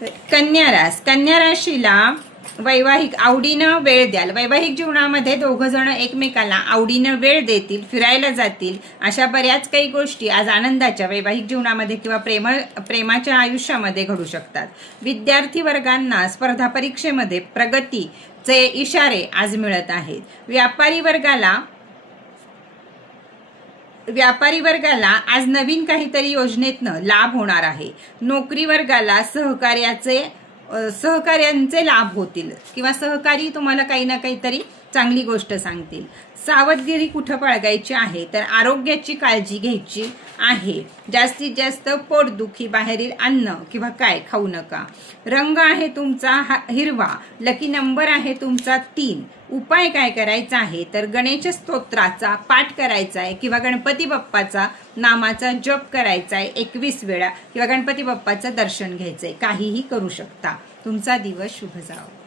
कन्या राशीला वैवाहिक आवडीनं वेळ द्याल. वैवाहिक जीवनामध्ये दोघं जण एकमेकाला आवडीनं वेळ देतील, फिरायला जातील, अशा बऱ्याच काही गोष्टी आज आनंदाच्या वैवाहिक जीवनामध्ये किंवा प्रेमाच्या आयुष्यामध्ये घडू शकतात. विद्यार्थी वर्गांना स्पर्धा परीक्षेमध्ये प्रगतीचे इशारे आज मिळत आहेत. व्यापारी वर्गाला आज नवीन काहीतरी योजनेतनं लाभ होणार आहे. नोकरी वर्गाला सहकार्यांचे लाभ होतील किंवा सहकारी तुम्हाला काही ना काहीतरी चांगली गोष्ट सांगतील. सावधगिरी कुठं बाळगायची आहे तर आरोग्याची काळजी घ्यायची आहे. जास्तीत जास्त पोटदुखी, बाहेरील अन्न किंवा काय खाऊ नका. रंग आहे तुमचा हिरवा. लकी नंबर आहे तुमचा 3. उपाय काय करायचा आहे तर गणेश स्तोत्राचा पाठ करायचा आहे किंवा गणपती बाप्पाचा नामाचा जप करायचा आहे 21 वेळा किंवा गणपती बाप्पाचं दर्शन घ्यायचंय. काहीही करू शकता. तुमचा दिवस शुभ जावो.